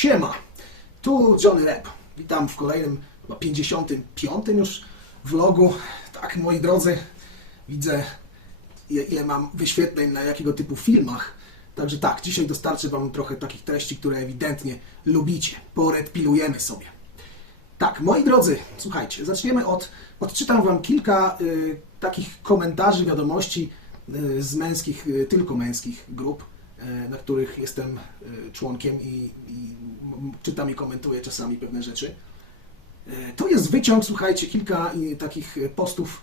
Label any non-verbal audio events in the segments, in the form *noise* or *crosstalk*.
Siema, tu Johnny Rap. Witam w kolejnym, chyba 55 już vlogu. Tak, moi drodzy, widzę ile, mam wyświetleń na jakiego typu filmach. Także tak, dzisiaj dostarczę Wam trochę takich treści, które ewidentnie lubicie. Poredpilujemy sobie. Tak, moi drodzy, słuchajcie, zaczniemy od, odczytam Wam kilka y, takich komentarzy, wiadomości y, z męskich, y, tylko męskich grup, na których jestem y, członkiem i, i czytam i komentuję czasami pewne rzeczy. Y, to jest wyciąg, słuchajcie, kilka takich postów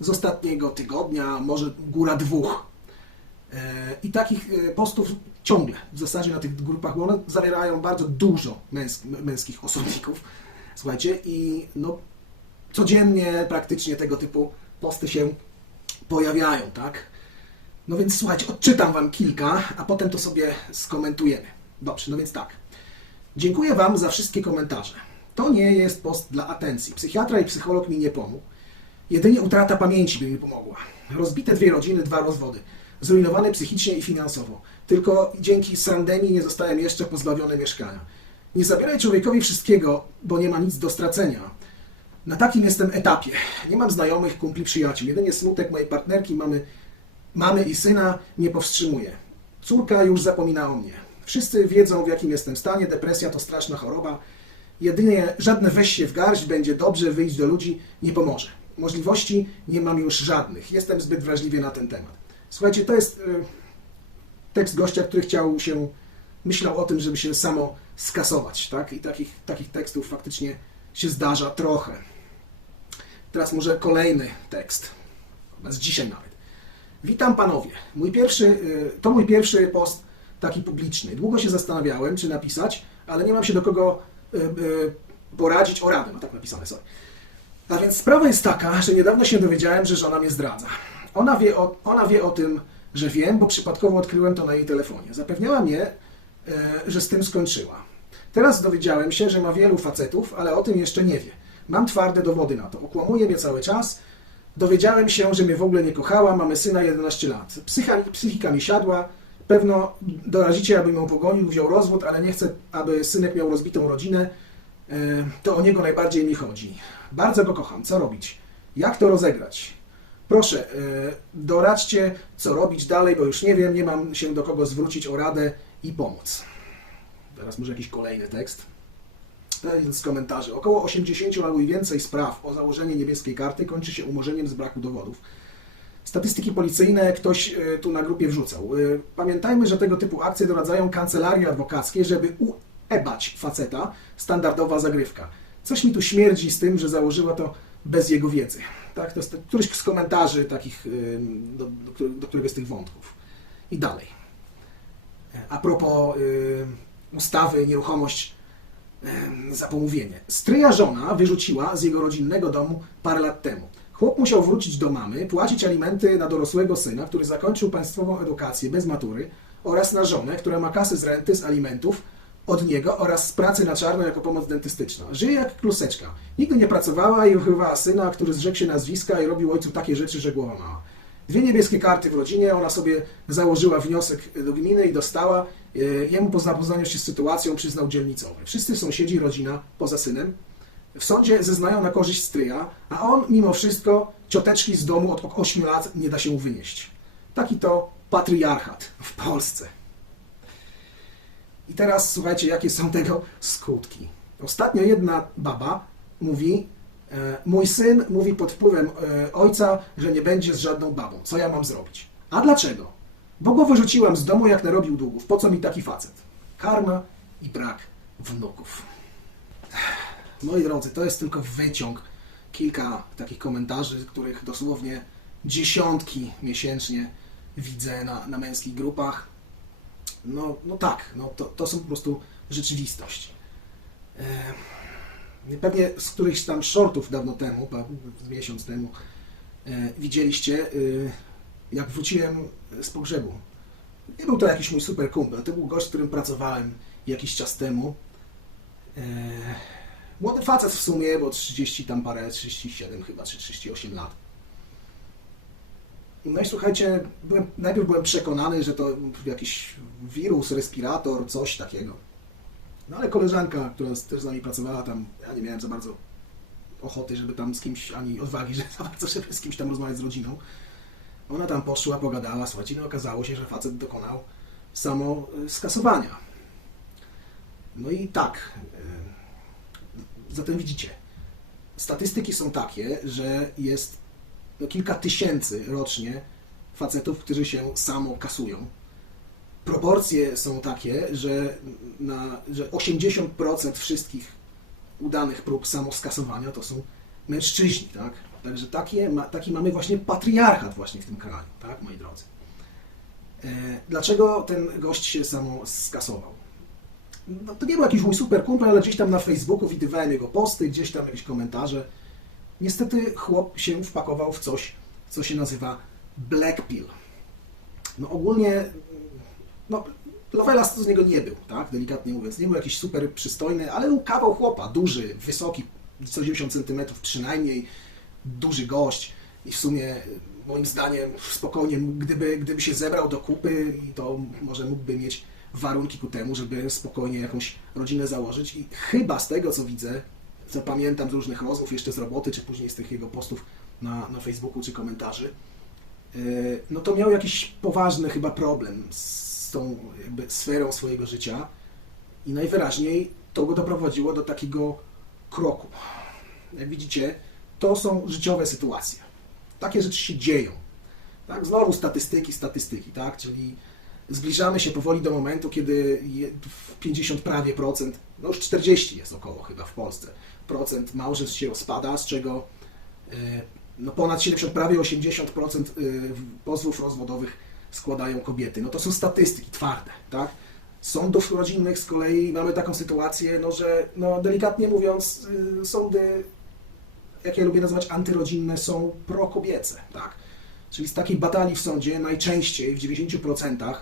z ostatniego tygodnia, może góra dwóch. E, I takich e, postów ciągle w zasadzie na tych grupach, bo one zawierają bardzo dużo męsk, męskich osobników. Słuchajcie, i no, codziennie praktycznie tego typu posty się pojawiają, tak? No więc słuchajcie, odczytam Wam kilka, a potem to sobie skomentujemy. Dobrze, no więc tak. Dziękuję Wam za wszystkie komentarze. To nie jest post dla atencji. Psychiatra i psycholog mi nie pomógł. Jedynie utrata pamięci by mi pomogła. Rozbite dwie rodziny, dwa rozwody. Zrujnowany psychicznie i finansowo. Tylko dzięki sandemii nie zostałem jeszcze pozbawiony mieszkania. Nie zabieraj człowiekowi wszystkiego, bo nie ma nic do stracenia. Na takim jestem etapie. Nie mam znajomych, kumpli, przyjaciół. Jedynie smutek mojej partnerki, mamy, mamy i syna nie powstrzymuje. Córka już zapomina o mnie. Wszyscy wiedzą, w jakim jestem stanie. Depresja to straszna choroba. Jedynie żadne weź się w garść, będzie dobrze, wyjść do ludzi, nie pomoże. Możliwości nie mam już żadnych. Jestem zbyt wrażliwy na ten temat. Słuchajcie, to jest y, tekst gościa, który chciał się, myślał o tym, żeby się samo skasować, tak? I takich, takich tekstów faktycznie się zdarza trochę. Teraz może kolejny tekst, z dzisiaj nawet. Witam panowie. Mój pierwszy, y, to mój pierwszy post taki publiczny. Długo się zastanawiałem, czy napisać, ale nie mam się do kogo y, y, poradzić o radę. No tak napisane, sorry. A więc sprawa jest taka, że niedawno się dowiedziałem, że żona mnie zdradza. Ona wie o, ona wie o tym, że wiem, bo przypadkowo odkryłem to na jej telefonie. Zapewniała mnie, że z tym skończyła. Teraz dowiedziałem się, że ma wielu facetów, ale o tym jeszcze nie wie. Mam twarde dowody na to. Okłamuje mnie cały czas. Dowiedziałem się, że mnie w ogóle nie kochała. Mamy syna 11 lat. Psycha, psychika mi siadła. Pewno dorazicie, abym ją pogonił, wziął rozwód, ale nie chcę, aby synek miał rozbitą rodzinę. E, To o niego najbardziej mi chodzi. Bardzo go kocham. Co robić? Jak to rozegrać? Proszę, e, doradźcie, co robić dalej, bo już nie wiem, nie mam się do kogo zwrócić o radę i pomoc. Teraz może jakiś kolejny tekst. Z komentarzy. Około 80 albo i więcej spraw o założenie niebieskiej karty kończy się umorzeniem z braku dowodów. Statystyki policyjne ktoś e, tu na grupie wrzucał. E, Pamiętajmy, że tego typu akcje doradzają kancelarie adwokackie, żeby uebać faceta. Standardowa zagrywka. Coś mi tu śmierdzi z tym, że założyła to bez jego wiedzy. Tak, to jest któryś z komentarzy takich, ym, do, do, do którego z tych wątków. I dalej. A propos ustawy nieruchomość za pomówienie. Stryja żona wyrzuciła z jego rodzinnego domu parę lat temu. Chłop musiał wrócić do mamy, płacić alimenty na dorosłego syna, który zakończył państwową edukację bez matury oraz na żonę, która ma kasy z renty, z alimentów od niego oraz z pracy na czarno jako pomoc dentystyczna. Żyje jak kluseczka. Nigdy nie pracowała i wychowywała syna, który zrzekł się nazwiska i robił ojcu takie rzeczy, że głowa mała. Dwie niebieskie karty w rodzinie, ona sobie założyła wniosek do gminy i dostała. E, Jemu po zapoznaniu się z sytuacją przyznał dzielnicowy. Wszyscy sąsiedzi, rodzina, poza synem, w sądzie zeznają na korzyść stryja, a on mimo wszystko cioteczki z domu od 8 lat nie da się wynieść. Taki to patriarchat w Polsce. I teraz słuchajcie, jakie są tego skutki. Ostatnio jedna baba mówi, e, mój syn mówi pod wpływem e, ojca, że nie będzie z żadną babą. Co ja mam zrobić? A dlaczego? Bo go wyrzuciłam z domu, jak narobił długów. Po co mi taki facet? Karma i brak wnuków. Moi drodzy, to jest tylko wyciąg, kilka takich komentarzy, których dosłownie dziesiątki miesięcznie widzę na, na męskich grupach. No, no tak, no to, to są po prostu rzeczywistość. E, pewnie z którychś tam shortów dawno temu, miesiąc temu, e, widzieliście, e, jak wróciłem z pogrzebu. Nie był to jakiś mój super kumpel, to był gość, z którym pracowałem jakiś czas temu. E, młody facet w sumie, bo 30 tam parę, 37 chyba, czy 38 lat. No i słuchajcie, byłem, najpierw byłem przekonany, że to jakiś wirus, respirator, coś takiego. No ale koleżanka, która też z nami pracowała tam, ja nie miałem za bardzo ochoty, żeby tam z kimś, ani odwagi, *laughs* że za bardzo, żeby z kimś tam rozmawiać z rodziną. Ona tam poszła, pogadała, słuchajcie, no okazało się, że facet dokonał samo y, skasowania. No i tak, y, zatem widzicie, statystyki są takie, że jest no, kilka tysięcy rocznie facetów, którzy się samo kasują. Proporcje są takie, że, na, że 80% wszystkich udanych prób samoskasowania to są mężczyźni, tak? Także taki mamy właśnie patriarchat właśnie w tym kraju, tak, moi drodzy. E, dlaczego ten gość się samo skasował? No, to nie był jakiś mój super kumpel, ale gdzieś tam na Facebooku widywałem jego posty, gdzieś tam jakieś komentarze. Niestety chłop się wpakował w coś, co się nazywa black pill. No ogólnie, no Lovelas to z niego nie był, tak, delikatnie mówiąc. Nie był jakiś super przystojny, ale był kawał chłopa, duży, wysoki, 190 cm przynajmniej, duży gość i w sumie moim zdaniem spokojnie, gdyby, gdyby się zebrał do kupy, to może mógłby mieć warunki ku temu, żeby spokojnie jakąś rodzinę założyć i chyba z tego co widzę, co pamiętam z różnych rozmów jeszcze z roboty, czy później z tych jego postów na, na Facebooku, czy komentarzy, yy, no to miał jakiś poważny chyba problem z tą jakby sferą swojego życia i najwyraźniej to go doprowadziło do takiego kroku. Jak widzicie, to są życiowe sytuacje. Takie rzeczy się dzieją. Tak? Znowu statystyki, statystyki, tak? Czyli zbliżamy się powoli do momentu, kiedy je- w 50 prawie procent, no już 40 jest około chyba w Polsce, procent małżeństw się rozpada, z czego e, no ponad 70, prawie 80% e, pozwów rozwodowych składają kobiety. No to są statystyki twarde, tak? Sądów rodzinnych z kolei mamy taką sytuację, no że no delikatnie mówiąc, y, sądy, jak ja lubię nazywać antyrodzinne, są prokobiece, tak? Czyli z takiej batalii w sądzie najczęściej w 90%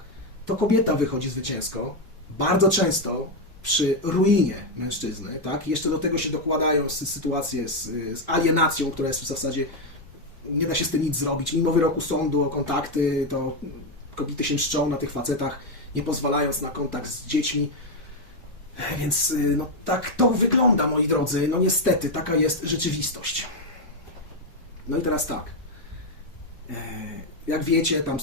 to kobieta wychodzi zwycięsko, bardzo często przy ruinie mężczyzny, tak? Jeszcze do tego się dokładają sy- sytuacje z, z alienacją, która jest w zasadzie nie da się z tym nic zrobić. Mimo wyroku sądu o kontakty, to kobiety się czczą na tych facetach, nie pozwalając na kontakt z dziećmi. Więc y, no, tak to wygląda, moi drodzy. No niestety, taka jest rzeczywistość. No i teraz tak. E, Jak wiecie, tam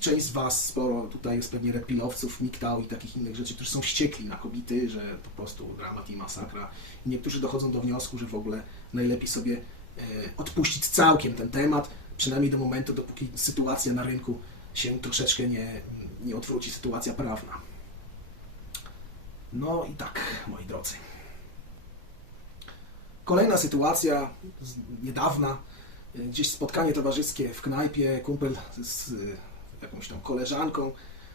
część z Was, sporo tutaj jest pewnie repilowców, miktał i takich innych rzeczy, którzy są wściekli na kobiety, że po prostu dramat i masakra. I niektórzy dochodzą do wniosku, że w ogóle najlepiej sobie e, odpuścić całkiem ten temat, przynajmniej do momentu, dopóki sytuacja na rynku się troszeczkę nie, nie odwróci, sytuacja prawna. No i tak, moi drodzy. Kolejna sytuacja niedawna, y, gdzieś spotkanie towarzyskie w knajpie, kumpel z y, jakąś tam koleżanką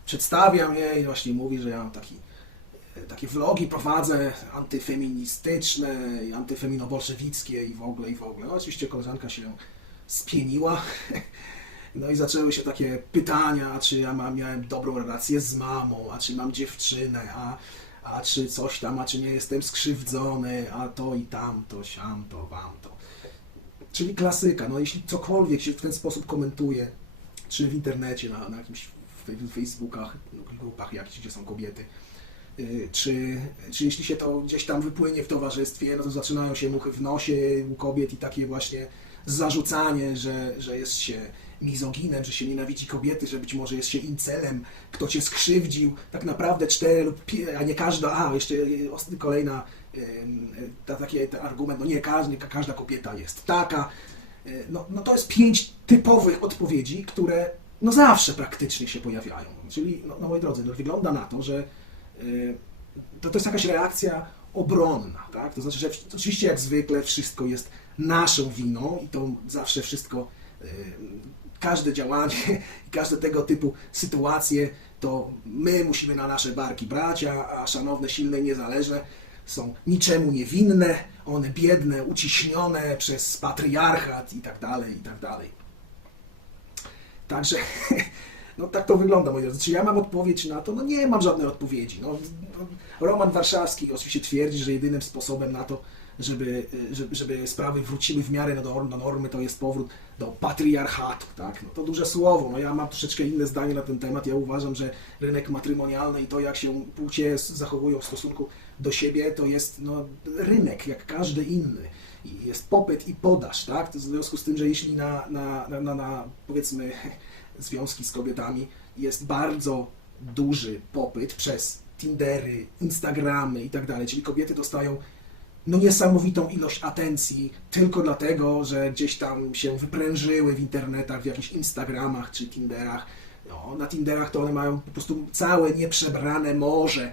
przedstawia mnie i właśnie mówi, że ja mam taki, y, takie vlogi prowadzę antyfeministyczne i antyfeminobolszewickie i w ogóle, i w ogóle. No, oczywiście koleżanka się spieniła. *laughs* No i zaczęły się takie pytania, czy ja mam, miałem dobrą relację z mamą, a czy mam dziewczynę, a, a czy coś tam, a czy nie jestem skrzywdzony, a to i tamto, siamto, wamto. Czyli klasyka, no jeśli cokolwiek się w ten sposób komentuje, czy w internecie, na, na jakimś fej- Facebookach, no, grupach jakichś, gdzie są kobiety, y, czy, czy jeśli się to gdzieś tam wypłynie w towarzystwie, no to zaczynają się muchy w nosie u kobiet i takie właśnie zarzucanie, że, że jest się mizoginem, że się nienawidzi kobiety, że być może jest się incelem, kto cię skrzywdził, tak naprawdę cztery lub pi- a nie każda, a jeszcze os- kolejna, y, ta, taki argument, no nie każdy, ka- każda kobieta jest taka. Y, No, no to jest pięć typowych odpowiedzi, które no zawsze praktycznie się pojawiają. Czyli, no, no moi drodzy, no wygląda na to, że to, to jest jakaś reakcja obronna, tak? To znaczy, że oczywiście jak zwykle wszystko jest naszą winą i to zawsze wszystko, każde działanie każde tego typu sytuacje to my musimy na nasze barki brać, a, a szanowne, silne i niezależne są niczemu niewinne, one biedne, uciśnione przez patriarchat i tak dalej, i tak dalej. Także *laughs* No tak to wygląda, moi drodzy. Czy ja mam odpowiedź na to? No nie mam żadnej odpowiedzi. No, Roman Warszawski oczywiście twierdzi, że jedynym sposobem na to, żeby, żeby, żeby sprawy wróciły w miarę do, do normy, to jest powrót do patriarchatu, tak? No to duże słowo. No ja mam troszeczkę inne zdanie na ten temat. Ja uważam, że rynek matrymonialny i to, jak się płcie zachowują w stosunku do siebie, to jest no, rynek, jak każdy inny. I jest popyt i podaż, tak? W związku z tym, że jeśli na, na, na, na, na powiedzmy *laughs* związki z kobietami jest bardzo duży popyt przez Tindery, Instagramy i tak dalej, czyli kobiety dostają no niesamowitą ilość atencji tylko dlatego, że gdzieś tam się wyprężyły w internetach, w jakichś Instagramach czy Tinderach. No, na Tinderach to one mają po prostu całe nieprzebrane morze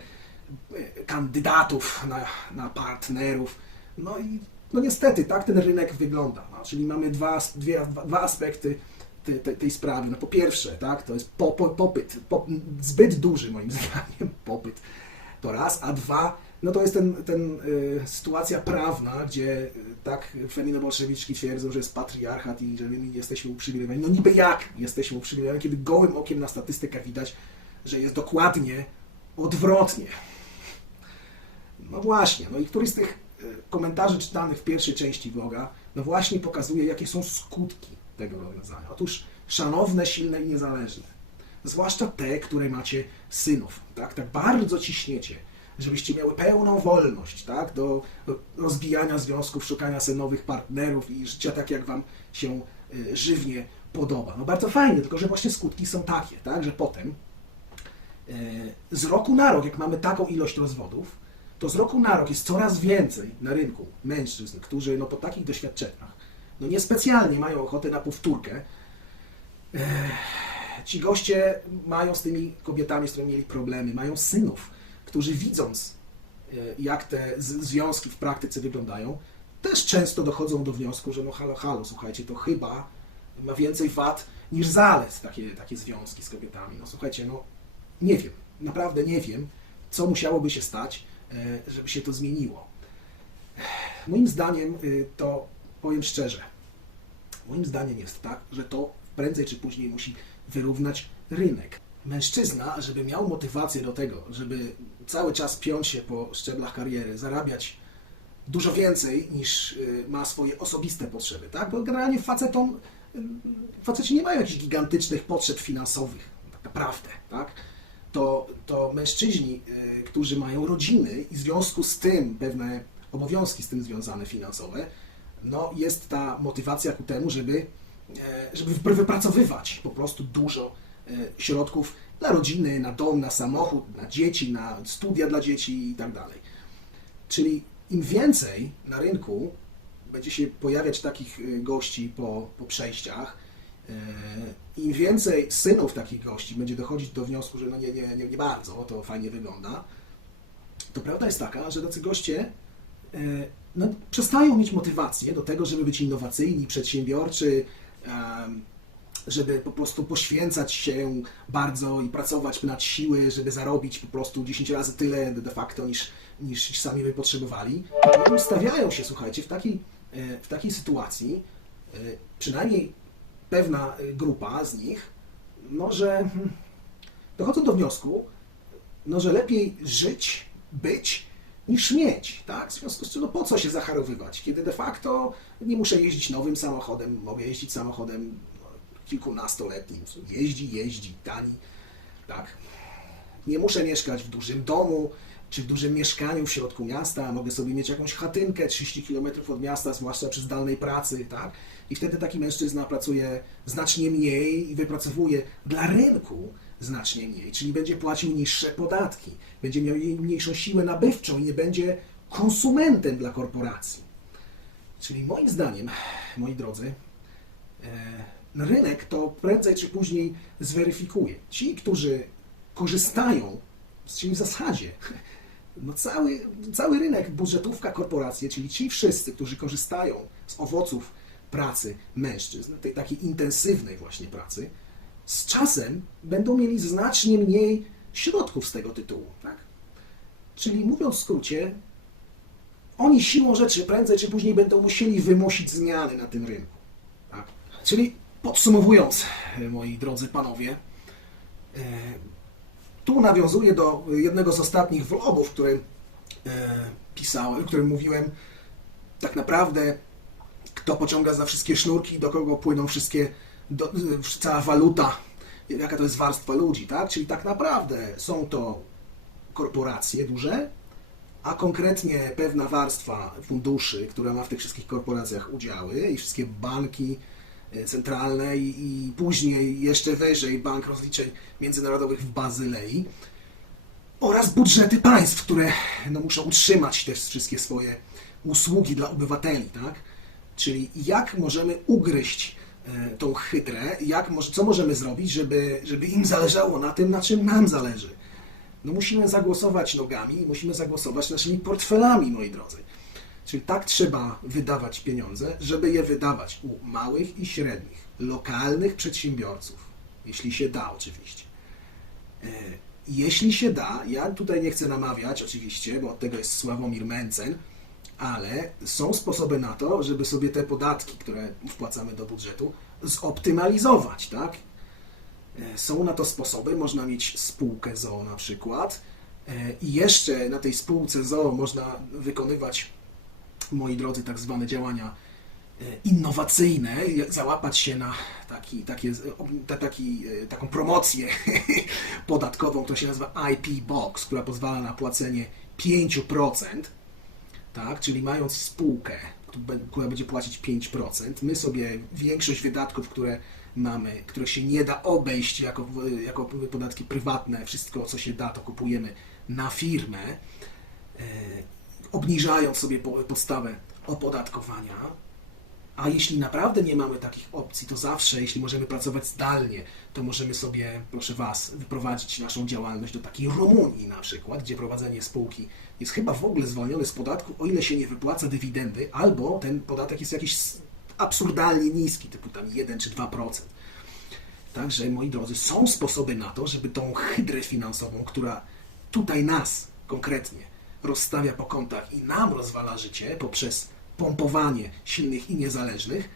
e, kandydatów na, na partnerów. No i no niestety tak ten rynek wygląda. No, czyli mamy dwa, dwie, dwa, aspekty te, te, tej sprawy. No po pierwsze, tak, to jest po, po, popyt, po, zbyt duży moim zdaniem popyt. To raz, a dwa, no to jest ten, ten y, sytuacja prawna, gdzie y, tak feminobolszewiczki twierdzą, że jest patriarchat i że my jesteśmy uprzywilejowani. No niby jak jesteśmy uprzywilejowani, kiedy gołym okiem na statystykach widać, że jest dokładnie odwrotnie. No właśnie, no i któryś z tych y, komentarzy czytanych w pierwszej części vloga, no właśnie pokazuje, jakie są skutki tego rozwiązania. Otóż szanowne, silne i niezależne, zwłaszcza te, które macie synów, tak, tak bardzo ciśniecie, żebyście miały pełną wolność, tak, do rozbijania związków, szukania sobie nowych partnerów i życia tak, jak wam się y, żywnie podoba. No bardzo fajnie, tylko że właśnie skutki są takie, tak, że potem y, z roku na rok, jak mamy taką ilość rozwodów, to z roku na rok jest coraz więcej na rynku mężczyzn, którzy no, po takich doświadczeniach no, niespecjalnie mają ochotę na powtórkę. Ech, Ci goście mają z tymi kobietami, z którymi mieli problemy, mają synów, którzy widząc, e, jak te związki w praktyce wyglądają, też często dochodzą do wniosku, że no halo, halo, słuchajcie, to chyba ma więcej wad niż zalet takie, takie związki z kobietami. No słuchajcie, no nie wiem, naprawdę nie wiem, co musiałoby się stać, e, żeby się to zmieniło. Moim zdaniem y, to, powiem szczerze, moim zdaniem jest tak, że to prędzej czy później musi wyrównać rynek. Mężczyzna, żeby miał motywację do tego, żeby cały czas piąć się po szczeblach kariery, zarabiać dużo więcej niż y, ma swoje osobiste potrzeby, tak? Bo generalnie facetom, y, faceci nie mają jakichś gigantycznych potrzeb finansowych, tak naprawdę, tak? To, to mężczyźni, y, którzy mają rodziny i w związku z tym pewne obowiązki z tym związane finansowe, no jest ta motywacja ku temu, żeby, żeby wypr- wypracowywać po prostu dużo środków na rodziny, na dom, na samochód, na dzieci, na studia dla dzieci i tak dalej. Czyli im więcej na rynku będzie się pojawiać takich y, gości po, po przejściach, y, im więcej synów takich gości będzie dochodzić do wniosku, że no nie, nie, nie, nie bardzo, to fajnie wygląda, to prawda jest taka, że tacy goście y, no, przestają mieć motywację do tego, żeby być innowacyjni, przedsiębiorczy, żeby po prostu poświęcać się bardzo i pracować nad siły, żeby zarobić po prostu 10 razy tyle de facto niż, niż sami by potrzebowali. I się, słuchajcie, w takiej, e, w takiej sytuacji, e, przynajmniej pewna e, grupa z nich, no, że hmm, dochodzą do wniosku, no, że lepiej żyć, być, niż mieć, tak? W związku z czym, no po co się zacharowywać, kiedy de facto nie muszę jeździć nowym samochodem, mogę jeździć samochodem kilkunastoletnim, jeździ, jeździ, tani, tak? Nie muszę mieszkać w dużym domu, czy w dużym mieszkaniu w środku miasta, mogę sobie mieć jakąś chatynkę 30 km od miasta, zwłaszcza przy zdalnej pracy, tak? I wtedy taki mężczyzna pracuje znacznie mniej i wypracowuje dla rynku znacznie mniej, czyli będzie płacił niższe podatki, będzie miał mniejszą siłę nabywczą i nie będzie konsumentem dla korporacji. Czyli moim zdaniem, moi drodzy, e, rynek to prędzej czy później zweryfikuje. Ci, którzy korzystają, czyli w zasadzie, *laughs* no cały, cały rynek, budżetówka, korporacje, czyli ci wszyscy, którzy korzystają z owoców pracy mężczyzn, tej takiej intensywnej właśnie pracy, z czasem będą mieli znacznie mniej środków z tego tytułu. Tak? Czyli mówiąc w skrócie, oni siłą rzeczy prędzej czy później będą musieli wymusić zmiany na tym rynku. Tak? Czyli podsumowując, moi drodzy panowie, E, Tu nawiązuję do jednego z ostatnich vlogów, w którym e, pisałem, w którym mówiłem tak naprawdę, kto pociąga za wszystkie sznurki, do kogo płyną wszystkie, do, y, cała waluta, jaka to jest warstwa ludzi, tak? Czyli tak naprawdę są to korporacje duże, a konkretnie pewna warstwa funduszy, która ma w tych wszystkich korporacjach udziały i wszystkie banki e, centralne i, i później jeszcze wyżej Bank Rozliczeń Międzynarodowych w Bazylei oraz budżety państw, które no, muszą utrzymać te wszystkie swoje usługi dla obywateli, tak? Czyli jak możemy ugryźć e, tą hydrę, jak może, co możemy zrobić, żeby, żeby im zależało na tym, na czym nam zależy. No musimy zagłosować nogami, musimy zagłosować naszymi portfelami, moi drodzy. Czyli tak trzeba wydawać pieniądze, żeby je wydawać u małych i średnich, lokalnych przedsiębiorców, jeśli się da oczywiście. E, Jeśli się da, ja tutaj nie chcę namawiać oczywiście, bo od tego jest Sławomir Mencen, ale są sposoby na to, żeby sobie te podatki, które wpłacamy do budżetu, zoptymalizować, tak? E, Są na to sposoby, można mieć spółkę ZOO na przykład e, i jeszcze na tej spółce ZOO można wykonywać, moi drodzy, tak zwane działania e, innowacyjne, załapać się na taki, takie, ta- taki, e, taką promocję *laughs* podatkową, która się nazywa IP Box, która pozwala na płacenie 5%, tak, czyli mając spółkę, która będzie płacić 5%, my sobie większość wydatków, które mamy, które się nie da obejść jako, jako podatki prywatne, wszystko co się da, to kupujemy na firmę, e, obniżając sobie po- podstawę opodatkowania. A jeśli naprawdę nie mamy takich opcji, to zawsze, jeśli możemy pracować zdalnie, to możemy sobie, proszę Was, wyprowadzić naszą działalność do takiej Rumunii na przykład, gdzie prowadzenie spółki jest chyba w ogóle zwolnione z podatku, o ile się nie wypłaca dywidendy, albo ten podatek jest jakiś absurdalnie niski, typu tam 1 czy 2%. Także, moi drodzy, są sposoby na to, żeby tą hydrę finansową, która tutaj nas konkretnie rozstawia po kątach i nam rozwala życie poprzez pompowanie silnych i niezależnych,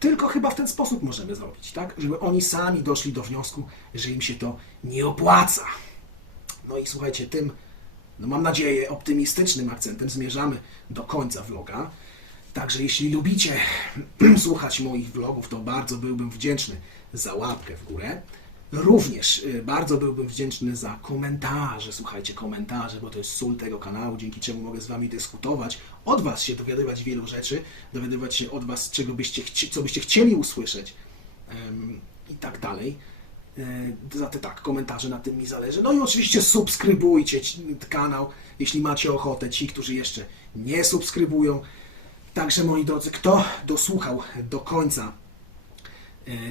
tylko chyba w ten sposób możemy zrobić, tak? Żeby oni sami doszli do wniosku, że im się to nie opłaca. No i słuchajcie, tym, no mam nadzieję, optymistycznym akcentem zmierzamy do końca vloga. Także jeśli lubicie *clears throat* słuchać moich vlogów, to bardzo byłbym wdzięczny za łapkę w górę. Również y, bardzo byłbym wdzięczny za komentarze. Słuchajcie, komentarze, bo to jest sól tego kanału, dzięki czemu mogę z Wami dyskutować, od Was się dowiadywać wielu rzeczy, dowiadywać się od Was, czego byście chci- co byście chcieli usłyszeć em, i tak dalej. E, Za te tak, komentarze na tym mi zależy. No i oczywiście subskrybujcie ci- kanał, jeśli macie ochotę. Ci, którzy jeszcze nie subskrybują. Także moi drodzy, kto dosłuchał do końca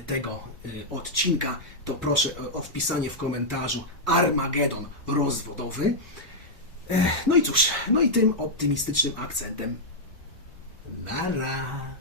tego e, odcinka, to proszę o- o wpisanie w komentarzu Armagedon rozwodowy. E, No i cóż, no i tym optymistycznym akcentem. Nara.